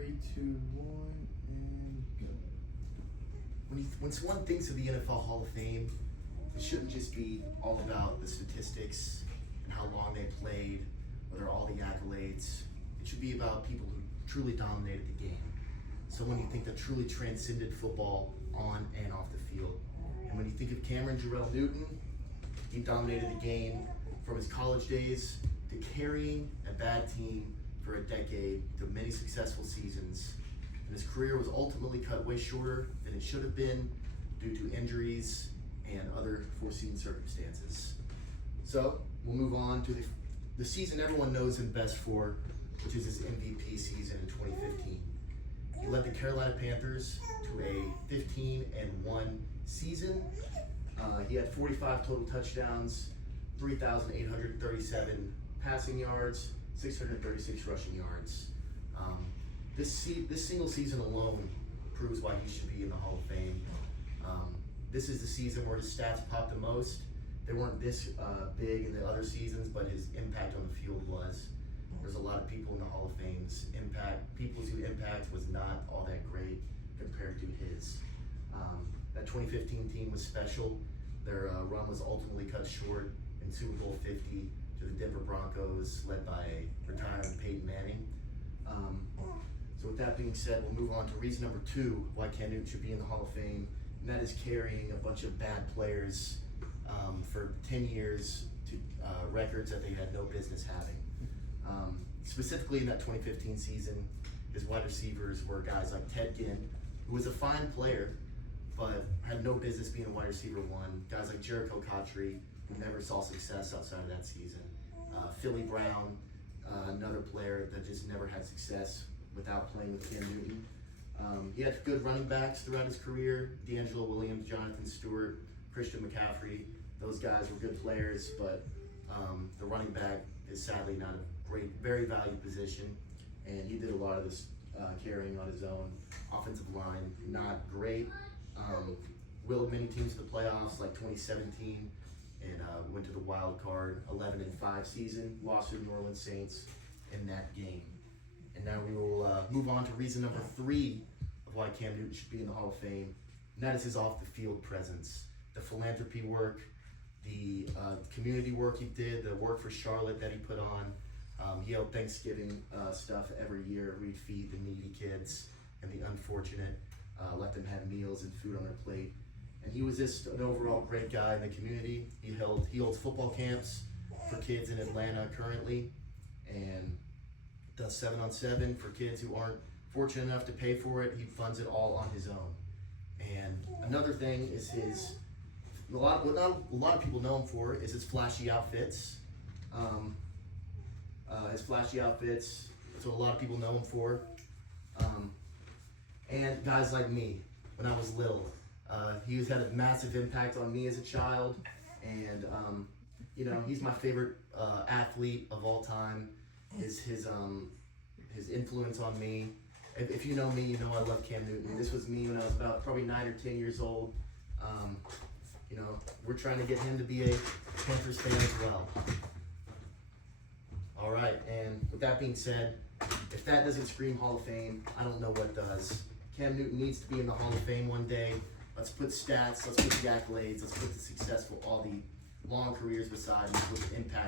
3, 2, 1, and go. When one thinks of the NFL Hall of Fame, it shouldn't just be all about the statistics and how long they played, whether all the accolades. It should be about people who truly dominated the game. Someone you think that truly transcended football on and off the field. And when you think of Cameron Jarrell Newton, he dominated the game from his college days to carrying a bad team for a decade to many successful seasons. And his career was ultimately cut way shorter than it should have been due to injuries and other foreseen circumstances. So we'll move on to the season everyone knows him best for, which is his MVP season in 2015. He led the Carolina Panthers to a 15-1 season. He had 45 total touchdowns, 3,837 passing yards, 636 rushing yards. This single season alone proves why he should be in the Hall of Fame. This is the season where his stats popped the most. They weren't this big in the other seasons, but his impact on the field was. There's a lot of people in the Hall of Fame's people's impact was not all that great compared to his. That 2015 team was special. Their run was ultimately cut short in Super Bowl 50 to the Denver Broncos, led by retiring Peyton Manning. So with that being said, we'll move on to reason number 2 why Cam Newton should be in the Hall of Fame, and that is carrying a bunch of bad players for 10 years to records that they had no business having. Specifically in that 2015 season, his wide receivers were guys like Ted Ginn, who was a fine player, but had no business being a wide receiver 1. Guys like Jericho Cotchery, who never saw success outside of that season. Philly Brown, another player that just never had success without playing with Cam Newton. He had good running backs throughout his career: D'Angelo Williams, Jonathan Stewart, Christian McCaffrey. Those guys were good players, but the running back is sadly not a very valued position, and he did a lot of this carrying on his own. Offensive line, not great. Willed many teams to the playoffs, like 2017, and went to the wild card 11-5 season. Lost to the New Orleans Saints in that game. And now we will move on to reason number 3 of why Cam Newton should be in the Hall of Fame, and that is his off-the-field presence. The philanthropy work, the community work he did, the work for Charlotte that he put on. He held Thanksgiving stuff every year. We'd feed the needy kids and the unfortunate, let them have meals and food on their plate. And he was just an overall great guy in the community. He holds football camps for kids in Atlanta currently, and does 7-on-7 for kids who aren't fortunate enough to pay for it. He funds it all on his own. And another thing is what a lot of people know him for is his flashy outfits. His flashy outfits, that's what a lot of people know him for. And guys like me, when I was little, he's had a massive impact on me as a child, and he's my favorite athlete of all time. His influence on me. If you know me, you know I love Cam Newton. This was me when I was about probably 9 or 10 years old. We're trying to get him to be a Panthers fan as well. All right, and with that being said, if that doesn't scream Hall of Fame, I don't know what does. Cam Newton needs to be in the Hall of Fame one day. Let's put stats, let's put the accolades, let's put the successful, all the long careers beside, and let's put the impact